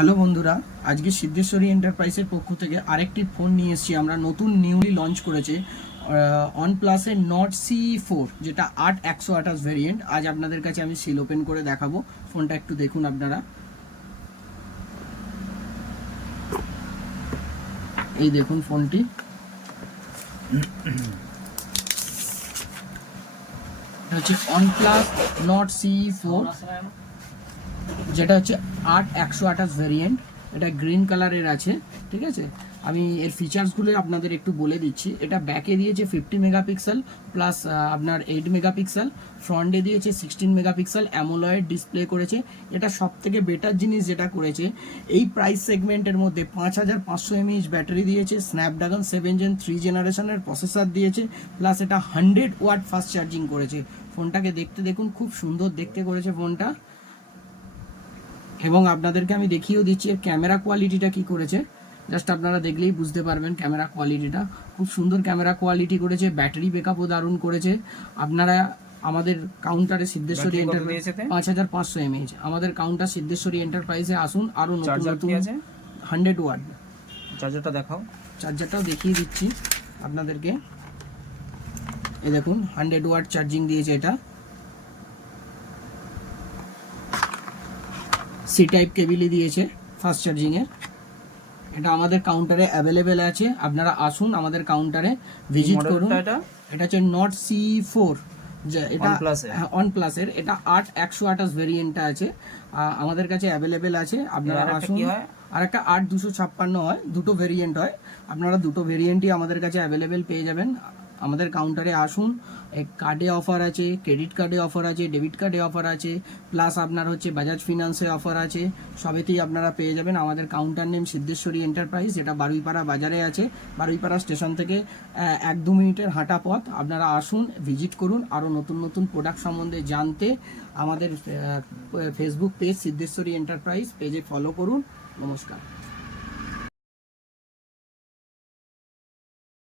Hello বন্ধুরা, আজকে সিদ্ধেশ্বরী এন্টারপ্রাইজের পক্ষ থেকে আরেকটি ফোন নিয়ে এসেছি। আমরা নতুন নিউলি লঞ্চ করেছে অন প্লাসের নট সি ফোর যেটা আট একশো আঠাশ ভেরিয়েন্ট আজ আপনাদের কাছে আমি সিল ওপেন করে দেখাবো। ফোনটা একটু দেখুন আপনারা। এই দেখুন ফোনটি। হচ্ছে OnePlus নট সি ফোর যেটা হচ্ছে আট একশো আঠাশ ভেরিয়েন্ট এটা গ্রিন কালারের আছে, ঠিক আছে? আমি এর ফিচার্সগুলো আপনাদের একটু বলে দিচ্ছি। এটা ব্যাকে দিয়েছে ফিফটি মেগাপিক্সেল প্লাস আপনার এইট মেগাপিক্সেল ফ্রন্টে দিয়েছে সিক্সটিন মেগাপিক্সেল অ্যামোলয়েড ডিসপ্লে করেছে। এটা সব থেকে বেটার জিনিস যেটা করেছে, এই প্রাইস সেগমেন্টের মধ্যে পাঁচ হাজার পাঁচশো এমএইচ ব্যাটারি দিয়েছে স্ন্যাপড্রাগন সেভেন জেন থ্রি জেনারেশনের প্রসেসর দিয়েছে প্লাস এটা হান্ড্রেড ওয়াট ফাস্ট চার্জিং করেছে। ফোনটাকে দেখতে দেখুন, খুব সুন্দর দেখতে করেছে ফোনটা। এবং আপনাদেরকে আমি দেখিয়েও দিচ্ছি এর ক্যামেরা কোয়ালিটিটা কি করেছে। জাস্ট আপনারা দেখলেই বুঝতে পারবেন ক্যামেরা কোয়ালিটিটা। খুব সুন্দর ক্যামেরা কোয়ালিটি করেছে ব্যাটারি ব্যাকআপও দারুণ করেছে। আপনারা আমাদের কাউন্টারে সিদ্ধেশ্বরী এন্টারপ্রাইজ পাঁচ হাজার পাঁচশো এমএইচ আমাদের কাউন্টার সিদ্ধেশ্বরী এন্টারপ্রাইজে আসুন আরও নতুন নতুন আছে? হান্ড্রেড ওয়াট চার্জারটা দেখাও। চার্জারটাও দেখিয়ে দিচ্ছি আপনাদেরকে। এই দেখুন হান্ড্রেড ওয়াট চার্জিং দিয়েছে এটা। সি টাইপ কেবিলই দিয়েছে ফাস্ট চার্জিংয়ের এটা আমাদের কাউন্টারে অ্যাভেলেবেল আছে। আপনারা আসুন আমাদের কাউন্টারে ভিজিট করুন। এটা হচ্ছে নট সি ফোর এটা। ওয়ান প্লাসের এটা আট একশো আঠাশ ভেরিয়েন্টটা আছে। আমাদের কাছে অ্যাভেলেবেল আছে। আপনারা আসুন। আর একটা আট দুশো ছাপ্পান্ন হয়। দুটো ভেরিয়েন্ট হয়। আপনারা দুটো ভেরিয়েন্টই আমাদের কাছে অ্যাভেলেবেল পেয়ে যাবেন। আমাদের কাউন্টারে আসুন। কার্ডে অফার আছে ক্রেডিট কার্ডে অফার আছে ডেবিট কার্ডে অফার আছে প্লাস আপনার হচ্ছে বাজাজ ফিনান্সে অফার আছে। সবেতেই আপনারা পেয়ে যাবেন আমাদের কাউন্টার নেম সিদ্ধেশ্বরী এন্টারপ্রাইজ যেটা বারুইপাড়া বাজারে আছে। বারুইপাড়া স্টেশন থেকে এক দু মিনিটের হাঁটা পথ। আপনারা আসুন ভিজিট করুন আরও নতুন নতুন প্রোডাক্ট সম্বন্ধে জানতে আমাদের ফেসবুক পেজ সিদ্ধেশ্বরী এন্টারপ্রাইজ পেজে ফলো করুন। নমস্কার।